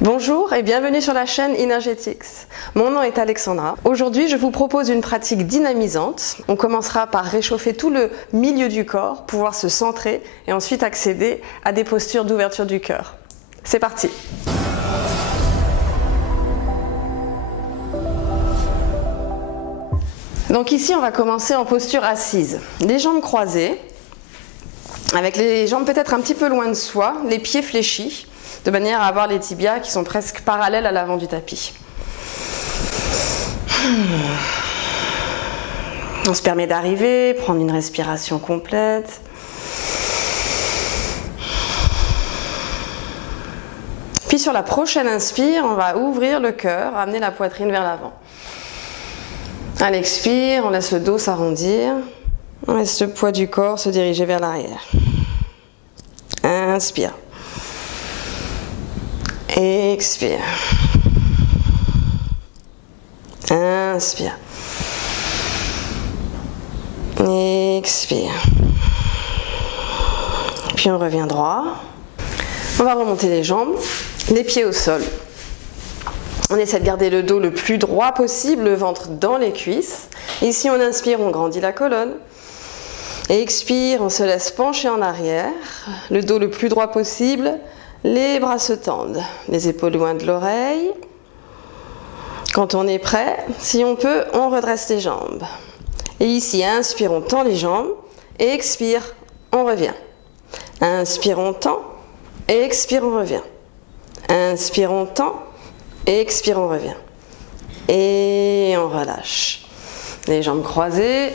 Bonjour et bienvenue sur la chaîne Energetics. Mon nom est Alexandra. Aujourd'hui, je vous propose une pratique dynamisante. On commencera par réchauffer tout le milieu du corps, pouvoir se centrer et ensuite accéder à des postures d'ouverture du cœur. C'est parti! Donc ici, on va commencer en posture assise. Les jambes croisées, avec les jambes peut-être un petit peu loin de soi, les pieds fléchis, de manière à avoir les tibias qui sont presque parallèles à l'avant du tapis. On se permet d'arriver, prendre une respiration complète. Puis sur la prochaine inspire, on va ouvrir le cœur, amener la poitrine vers l'avant. À l'expire, on laisse le dos s'arrondir, on laisse le poids du corps se diriger vers l'arrière. Inspire. Expire. Inspire. Expire. Puis on revient droit. On va remonter les jambes, les pieds au sol. On essaie de garder le dos le plus droit possible, le ventre dans les cuisses. Ici, on inspire, on grandit la colonne. Expire, on se laisse pencher en arrière, le dos le plus droit possible. Les bras se tendent, les épaules loin de l'oreille. Quand on est prêt, si on peut, on redresse les jambes. Et ici, inspire, on tend les jambes. Expire, on revient. Inspire, on tend. Expire, on revient. Inspire, on tend. Expire, on revient. Et on relâche. Les jambes croisées.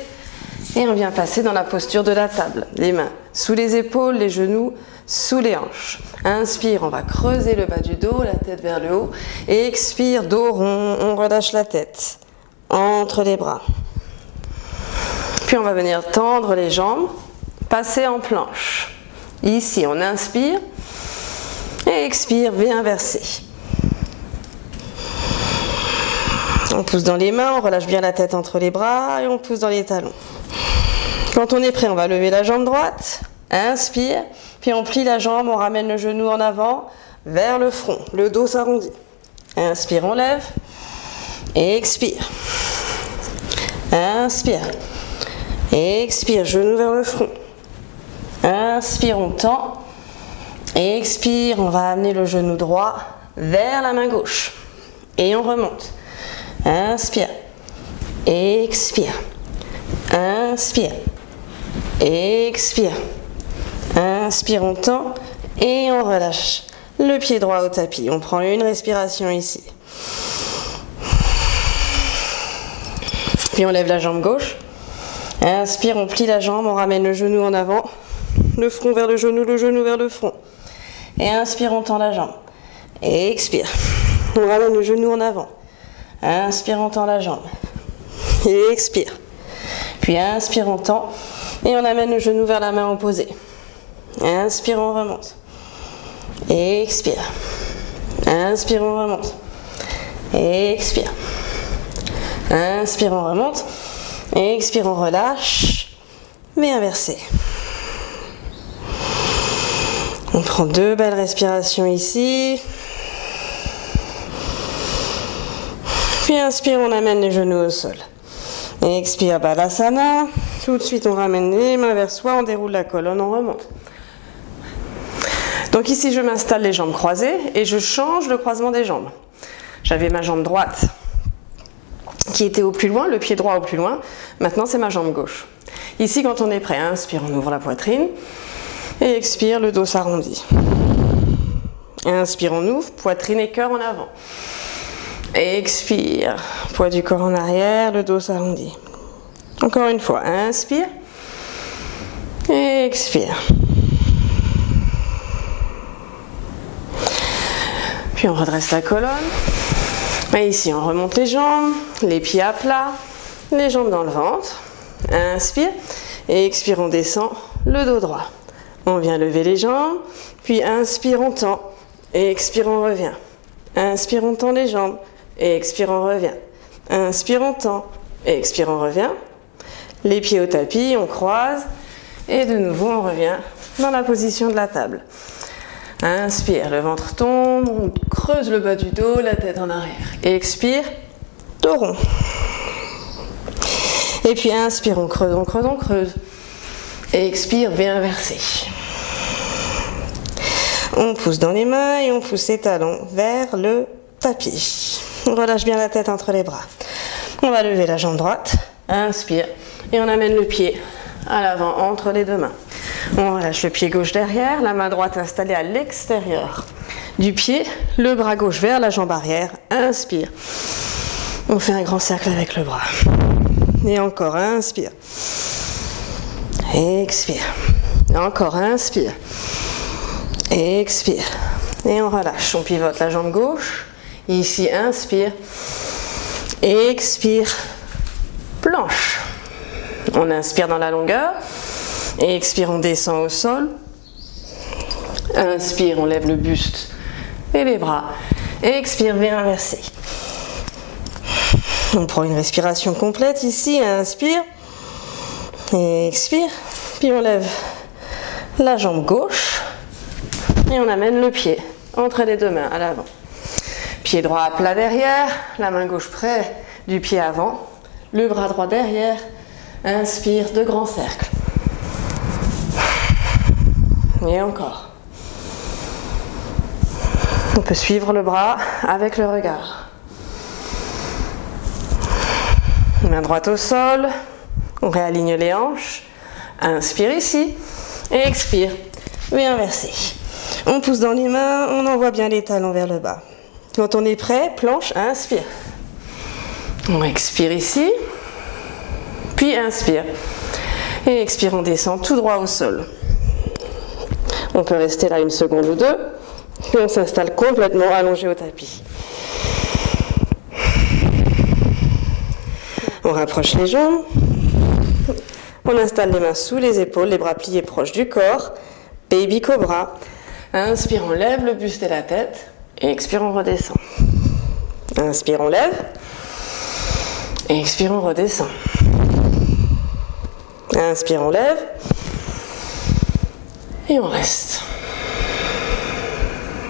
Et on vient passer dans la posture de la table. Les mains sous les épaules, les genoux sous les hanches. Inspire, on va creuser le bas du dos, la tête vers le haut. Expire, dos rond, on relâche la tête entre les bras. Puis on va venir tendre les jambes, passer en planche. Ici, on inspire et expire, vient verser. On pousse dans les mains, on relâche bien la tête entre les bras et on pousse dans les talons. Quand on est prêt, on va lever la jambe droite. Inspire, puis on plie la jambe, on ramène le genou en avant, vers le front, le dos s'arrondit. Inspire, on lève, expire. Inspire, expire, genou vers le front. Inspire, on tend, expire, on va amener le genou droit vers la main gauche. Et on remonte. Inspire, expire, inspire, expire. Inspire, on tend et on relâche le pied droit au tapis. On prend une respiration ici. Puis on lève la jambe gauche. Inspire, on plie la jambe, on ramène le genou en avant. Le front vers le genou vers le front. Et inspire, on tend la jambe. Et expire. On ramène le genou en avant. Inspire, on tend la jambe. Et expire. Puis inspire, on tend. Et on amène le genou vers la main opposée. Inspire, on remonte. Expire. Inspire, on remonte. Expire. Inspire, on remonte. Expire, on relâche. Mais inversé. On prend deux belles respirations ici. Puis inspire, on amène les genoux au sol. Expire, Balasana. Tout de suite, on ramène les mains vers soi, on déroule la colonne, on remonte. Donc ici, je m'installe les jambes croisées et je change le croisement des jambes. J'avais ma jambe droite qui était au plus loin, le pied droit au plus loin. Maintenant, c'est ma jambe gauche. Ici, quand on est prêt, inspire, on ouvre la poitrine. Et expire, le dos s'arrondit. Inspire, on ouvre, poitrine et cœur en avant. Expire, poids du corps en arrière, le dos s'arrondit. Encore une fois, inspire. Expire. Puis on redresse la colonne. Et ici, on remonte les jambes, les pieds à plat, les jambes dans le ventre. Inspire. Et expire, on descend le dos droit. On vient lever les jambes. Puis inspire, on tend. Et expire, on revient. Inspire, on tend les jambes. Et expire, on revient. Inspire, on tend. Et expire, on revient. Les pieds au tapis, on croise. Et de nouveau, on revient dans la position de la table. Inspire, le ventre tombe, on creuse le bas du dos, la tête en arrière. Expire, dos rond. Et puis inspire, on creuse, on creuse, on creuse. Expire, V inversé. On pousse dans les mains et on pousse les talons vers le tapis. On relâche bien la tête entre les bras. On va lever la jambe droite. Inspire. Et on amène le pied à l'avant entre les deux mains. On relâche le pied gauche derrière, la main droite installée à l'extérieur du pied, le bras gauche vers la jambe arrière. Inspire. On fait un grand cercle avec le bras. Et encore, inspire. Expire. Et encore, inspire. Expire. Et on relâche. On pivote la jambe gauche. Ici, inspire. Expire. Planche. On inspire dans la longueur. Expire, on descend au sol. Inspire, on lève le buste et les bras. Expire, V inversé. On prend une respiration complète ici. Inspire. Expire. Puis on lève la jambe gauche. Et on amène le pied entre les deux mains à l'avant. Pied droit à plat derrière. La main gauche près du pied avant. Le bras droit derrière. Inspire, deux grands cercles. Et encore. On peut suivre le bras avec le regard. Main droite au sol. On réaligne les hanches. Inspire ici. Et expire. V inversé. On pousse dans les mains. On envoie bien les talons vers le bas. Quand on est prêt, planche, inspire. On expire ici. Puis inspire. Et expire, on descend tout droit au sol. On peut rester là une seconde ou deux. Puis on s'installe complètement allongé au tapis. On rapproche les jambes. On installe les mains sous les épaules, les bras pliés proches du corps. Baby cobra. Inspire, on lève le buste et la tête. Et expire, on redescend. Inspire, on lève. Et expire, on redescend. Inspire, on lève. Et on reste.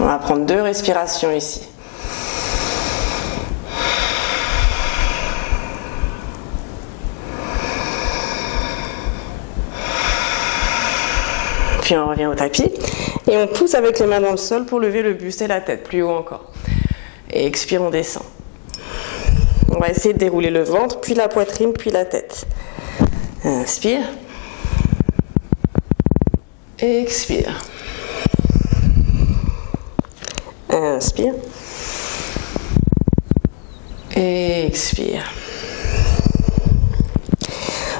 On va prendre 2 respirations ici. Puis on revient au tapis et on pousse avec les mains dans le sol pour lever le buste et la tête, plus haut encore. Et expire, on descend. On va essayer de dérouler le ventre, puis la poitrine, puis la tête. Inspire. Expire. Inspire. Expire.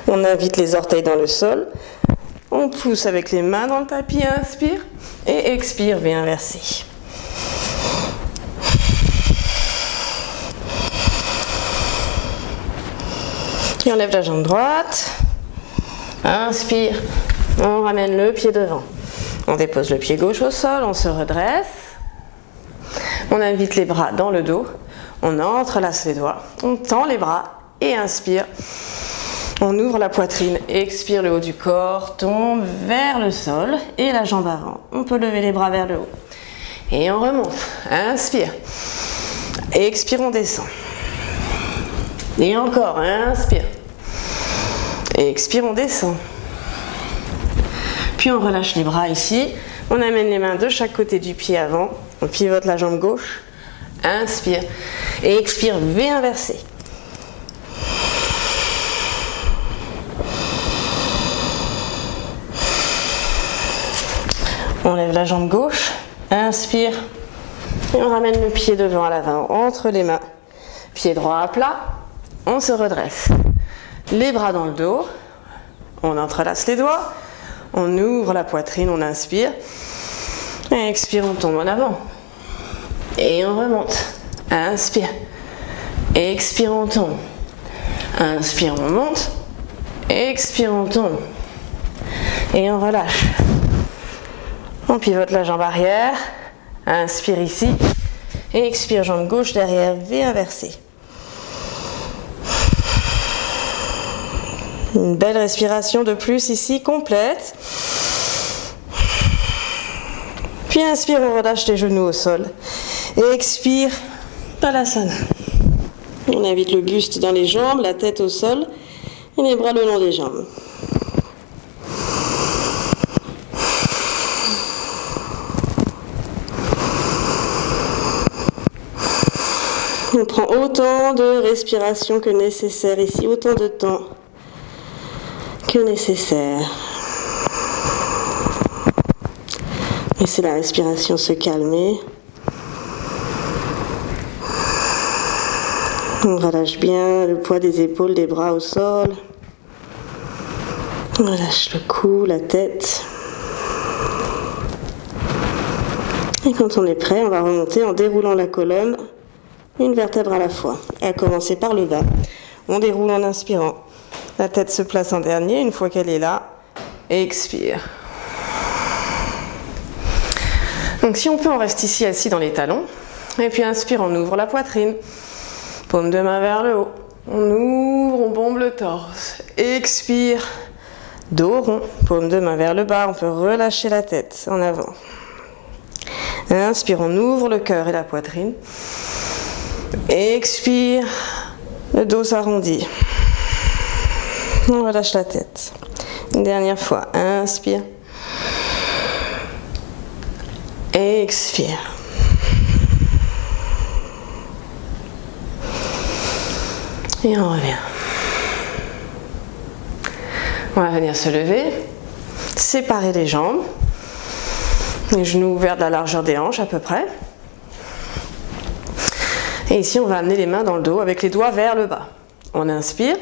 On invite les orteils dans le sol. On pousse avec les mains dans le tapis, inspire. Et expire, V inversé. Et on lève la jambe droite. Inspire. On ramène le pied devant. On dépose le pied gauche au sol, on se redresse. On invite les bras dans le dos. On entrelace les doigts. On tend les bras et inspire. On ouvre la poitrine, expire, le haut du corps tombe vers le sol et la jambe avant. On peut lever les bras vers le haut. Et on remonte. Inspire. Expire, on descend. Et encore, inspire. Expire, on descend. Puis on relâche les bras ici. On amène les mains de chaque côté du pied avant. On pivote la jambe gauche. Inspire. Et expire, V inversé. On lève la jambe gauche. Inspire. Et on ramène le pied devant à l'avant, entre les mains. Pied droit à plat. On se redresse. Les bras dans le dos. On entrelace les doigts. On ouvre la poitrine, on inspire. Et expire, on tombe en avant. Et on remonte. Inspire. Expire, on tombe. Inspire, on monte. Expire, on tombe. Et on relâche. On pivote la jambe arrière. Inspire ici. Et expire, jambe gauche derrière, V inversé. Une belle respiration de plus ici, complète. Puis inspire, on relâche les genoux au sol. Et expire, Balasana. On invite le buste dans les jambes, la tête au sol et les bras le long des jambes. On prend autant de respiration que nécessaire ici, autant de temps que nécessaire. Laissez la respiration se calmer. On relâche bien le poids des épaules, des bras au sol. On relâche le cou, la tête. Et quand on est prêt, on va remonter en déroulant la colonne, une vertèbre à la fois. Et à commencer par le bas. On déroule en inspirant. La tête se place en dernier, une fois qu'elle est là, expire. Donc si on peut, on reste ici assis dans les talons. Et puis inspire, on ouvre la poitrine. Paume de main vers le haut. On ouvre, on bombe le torse. Expire. Dos rond. Paume de main vers le bas. On peut relâcher la tête en avant. Inspire, on ouvre le cœur et la poitrine. Expire. Le dos s'arrondit. On relâche la tête. Une dernière fois. Inspire. Expire. Et on revient. On va venir se lever, séparer les jambes, les genoux ouverts de la largeur des hanches à peu près. Et ici, on va amener les mains dans le dos avec les doigts vers le bas. On inspire,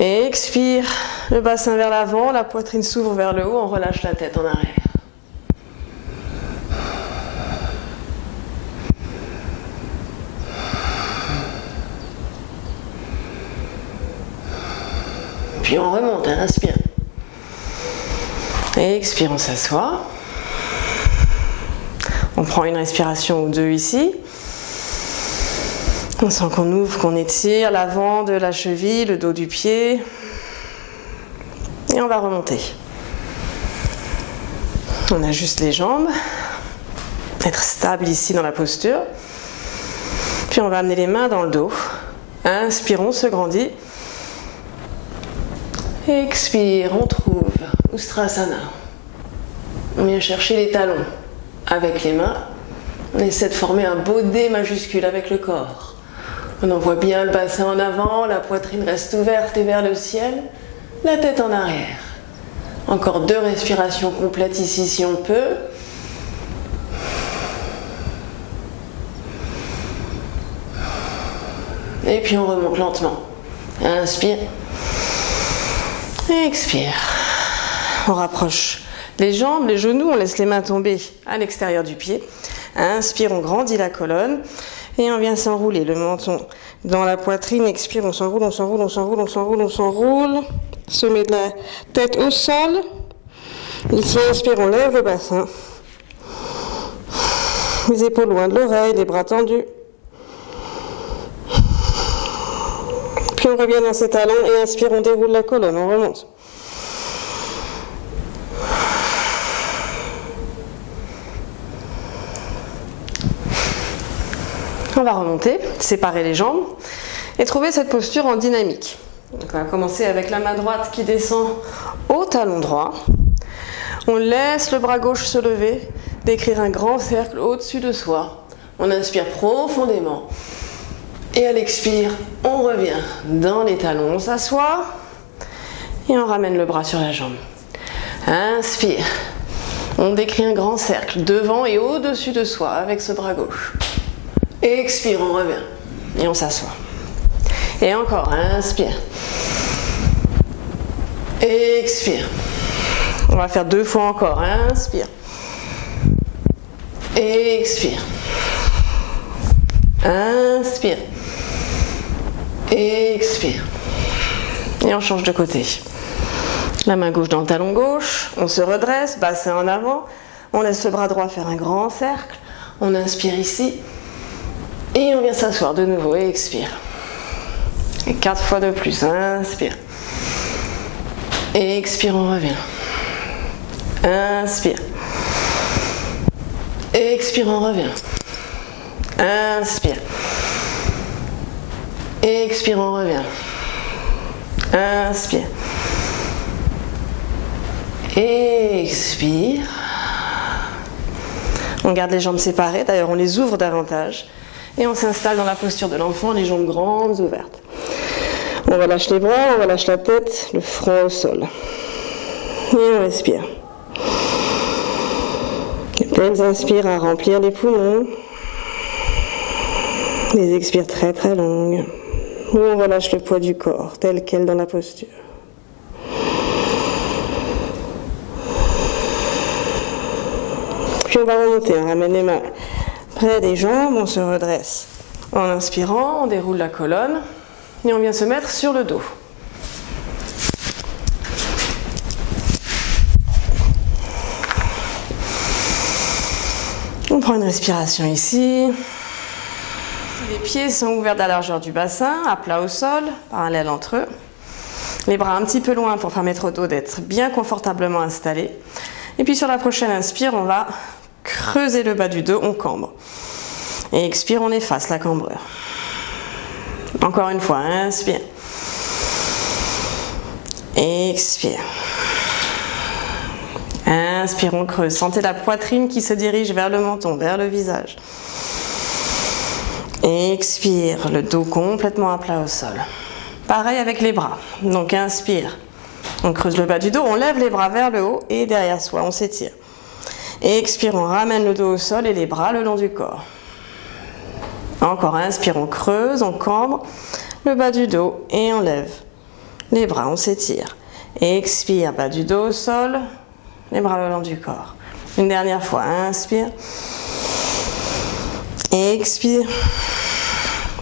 expire, le bassin vers l'avant, la poitrine s'ouvre vers le haut, on relâche la tête en arrière. Puis on remonte, inspire. Et expire, on s'assoit. On prend une respiration ou deux ici. On sent qu'on ouvre, qu'on étire l'avant de la cheville, le dos du pied. Et on va remonter. On ajuste les jambes. Être stable ici dans la posture. Puis on va amener les mains dans le dos. Inspire, on se grandit. Expire, on trouve Ustrasana. On vient chercher les talons avec les mains. On essaie de former un beau D majuscule avec le corps. On envoie bien le bassin en avant, la poitrine reste ouverte et vers le ciel, la tête en arrière. Encore 2 respirations complètes ici si on peut. Et puis on remonte lentement. Inspire. Expire. On rapproche les jambes, les genoux, on laisse les mains tomber à l'extérieur du pied. Inspire, on grandit la colonne et on vient s'enrouler le menton dans la poitrine. Expire, on s'enroule, on s'enroule, on s'enroule, on s'enroule, on s'enroule. Se met de la tête au sol. Ici, inspire, on lève le bassin. Les épaules loin de l'oreille, les bras tendus. Puis on revient dans ses talons et inspire, on déroule la colonne, on remonte. On va remonter, séparer les jambes et trouver cette posture en dynamique. Donc on va commencer avec la main droite qui descend au talon droit. On laisse le bras gauche se lever, décrire un grand cercle au-dessus de soi. On inspire profondément. Et à l'expire, on revient dans les talons, on s'assoit et on ramène le bras sur la jambe. Inspire. On décrit un grand cercle devant et au-dessus de soi avec ce bras gauche. Expire, on revient et on s'assoit. Et encore, inspire. Expire. On va faire 2 fois encore. Inspire. Expire. Inspire. Expire. Et on change de côté. La main gauche dans le talon gauche. On se redresse, bassin en avant. On laisse le bras droit faire un grand cercle. On inspire ici. Et on vient s'asseoir de nouveau et expire. Et 4 fois de plus. Inspire. Et expire, on revient. Inspire. Expire, on revient. Inspire. Expire, on revient. Inspire. Expire. On garde les jambes séparées, d'ailleurs on les ouvre davantage. Et on s'installe dans la posture de l'enfant, les jambes grandes ouvertes. On relâche les bras, on relâche la tête, le front au sol. Et on respire. Belles inspires à remplir les poumons. Des expires très très longues. Où on relâche le poids du corps, tel quel dans la posture. Puis on va remonter, on ramène les mains près des jambes, on se redresse. En inspirant, on déroule la colonne et on vient se mettre sur le dos. On prend une respiration ici. Les pieds sont ouverts à la largeur du bassin, à plat au sol, parallèles entre eux. Les bras un petit peu loin pour permettre au dos d'être bien confortablement installé. Et puis sur la prochaine inspire, on va creuser le bas du dos, on cambre. Et expire, on efface la cambrure. Encore une fois, inspire. Expire. Inspire, on creuse. Sentez la poitrine qui se dirige vers le menton, vers le visage. Expire, le dos complètement à plat au sol. Pareil avec les bras. Donc inspire. On creuse le bas du dos, on lève les bras vers le haut et derrière soi, on s'étire. Expire, on ramène le dos au sol et les bras le long du corps. Encore, inspire, on creuse, on cambre le bas du dos et on lève les bras, on s'étire. Expire, bas du dos au sol, les bras le long du corps. Une dernière fois, inspire. Expire.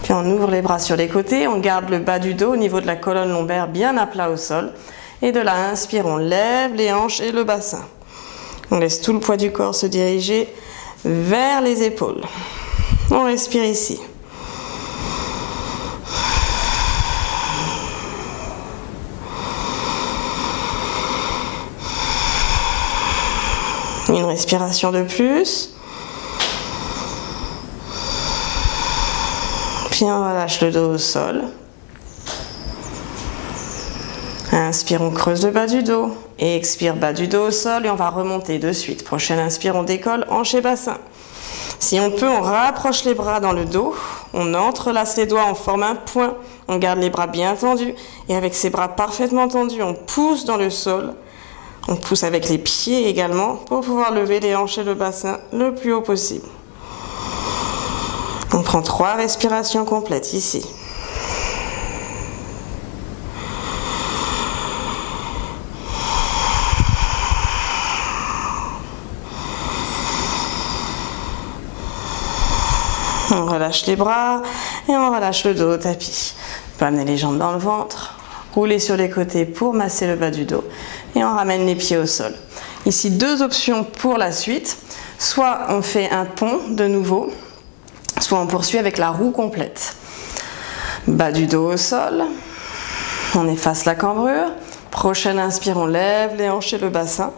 Puis on ouvre les bras sur les côtés, on garde le bas du dos au niveau de la colonne lombaire bien à plat au sol. Et de là, inspire, on lève les hanches et le bassin. On laisse tout le poids du corps se diriger vers les épaules. On respire ici. Une respiration de plus. Puis on relâche le dos au sol. Inspire, on creuse le bas du dos. Et expire, bas du dos au sol et on va remonter de suite. Prochaine inspire, on décolle, hanche et bassin. Si on peut, on rapproche les bras dans le dos. On entrelace les doigts, on forme un point. On garde les bras bien tendus. Et avec ces bras parfaitement tendus, on pousse dans le sol. On pousse avec les pieds également pour pouvoir lever les hanches et le bassin le plus haut possible. On prend 3 respirations complètes ici. On relâche les bras et on relâche le dos au tapis. On peut amener les jambes dans le ventre, rouler sur les côtés pour masser le bas du dos et on ramène les pieds au sol. Ici, 2 options pour la suite. Soit on fait un pont de nouveau, soit on poursuit avec la roue complète. Bas du dos au sol, on efface la cambrure. Prochaine inspire, on lève les hanches et le bassin.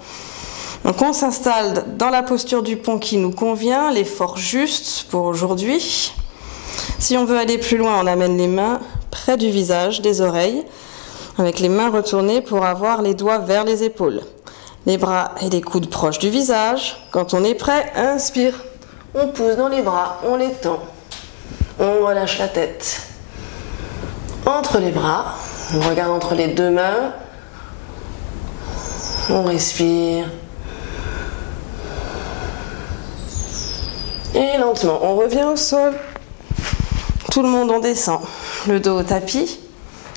Donc on s'installe dans la posture du pont qui nous convient, l'effort juste pour aujourd'hui. Si on veut aller plus loin, on amène les mains près du visage, des oreilles, avec les mains retournées pour avoir les doigts vers les épaules. Les bras et les coudes proches du visage. Quand on est prêt, inspire. On pousse dans les bras, on les tend. On relâche la tête. Entre les bras, on regarde entre les 2 mains. On respire. Et lentement, on revient au sol. Tout le monde, on descend. Le dos au tapis,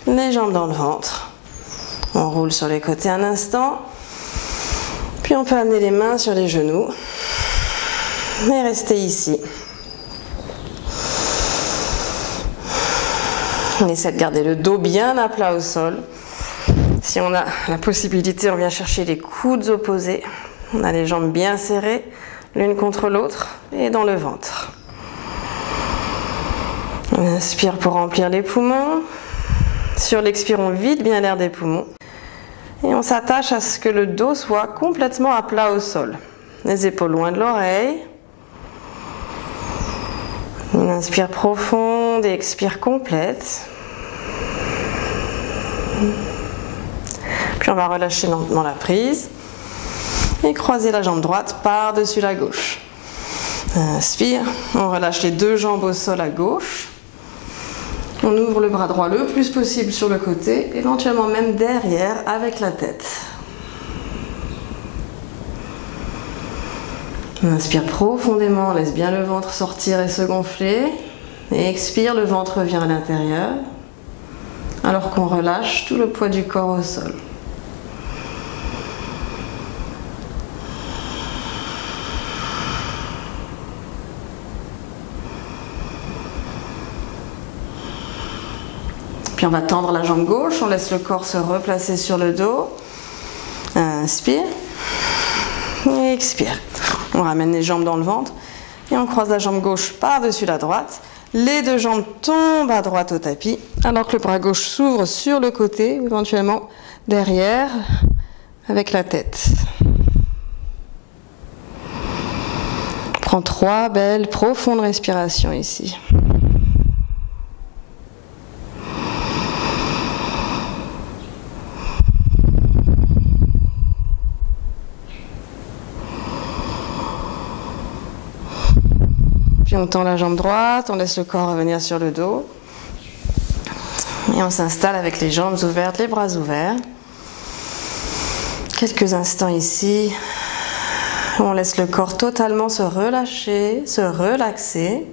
les jambes dans le ventre. On roule sur les côtés un instant. Puis on peut amener les mains sur les genoux. Et rester ici. On essaie de garder le dos bien à plat au sol. Si on a la possibilité, on vient chercher les coudes opposés. On a les jambes bien serrées, l'une contre l'autre et dans le ventre. On inspire pour remplir les poumons. Sur l'expire, on vide bien l'air des poumons. Et on s'attache à ce que le dos soit complètement à plat au sol. Les épaules loin de l'oreille. Une inspire profonde et expire complète. Puis on va relâcher lentement la prise et croiser la jambe droite par-dessus la gauche. Inspire, on relâche les deux jambes au sol à gauche. On ouvre le bras droit le plus possible sur le côté, éventuellement même derrière avec la tête. On inspire profondément, on laisse bien le ventre sortir et se gonfler. Et expire, le ventre vient à l'intérieur, alors qu'on relâche tout le poids du corps au sol. Puis on va tendre la jambe gauche, on laisse le corps se replacer sur le dos. Inspire et expire. On ramène les jambes dans le ventre et on croise la jambe gauche par-dessus la droite. Les deux jambes tombent à droite au tapis, alors que le bras gauche s'ouvre sur le côté, éventuellement derrière, avec la tête. Prends 3 belles, profondes respirations ici. Puis on tend la jambe droite, on laisse le corps revenir sur le dos. Et on s'installe avec les jambes ouvertes, les bras ouverts. Quelques instants ici. On laisse le corps totalement se relâcher, se relaxer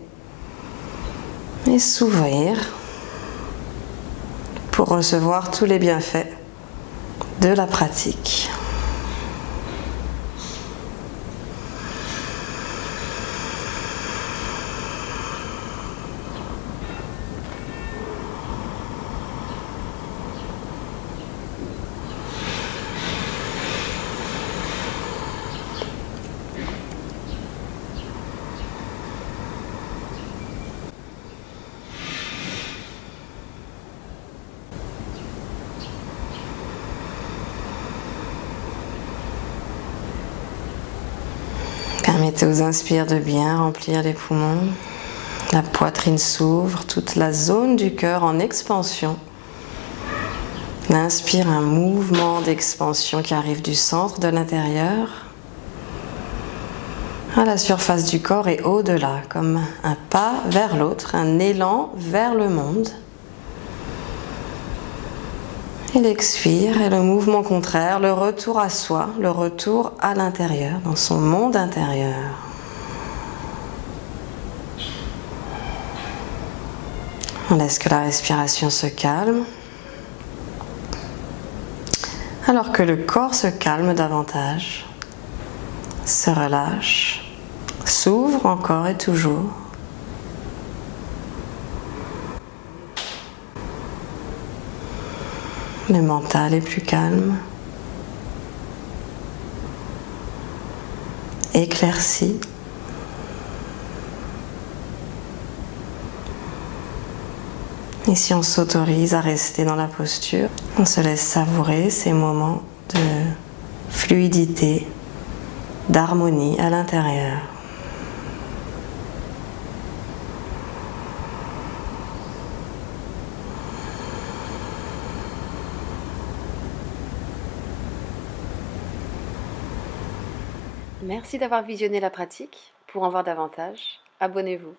et s'ouvrir pour recevoir tous les bienfaits de la pratique. Permettez aux inspires de bien remplir les poumons. La poitrine s'ouvre, toute la zone du cœur en expansion. Inspire, un mouvement d'expansion qui arrive du centre de l'intérieur à la surface du corps et au-delà, comme un pas vers l'autre, un élan vers le monde. Et l'expire et le mouvement contraire, le retour à soi, le retour à l'intérieur, dans son monde intérieur. On laisse que la respiration se calme, alors que le corps se calme davantage, se relâche, s'ouvre encore et toujours. Le mental est plus calme, éclairci. Et si on s'autorise à rester dans la posture, on se laisse savourer ces moments de fluidité, d'harmonie à l'intérieur. Merci d'avoir visionné la pratique. Pour en voir davantage, abonnez-vous.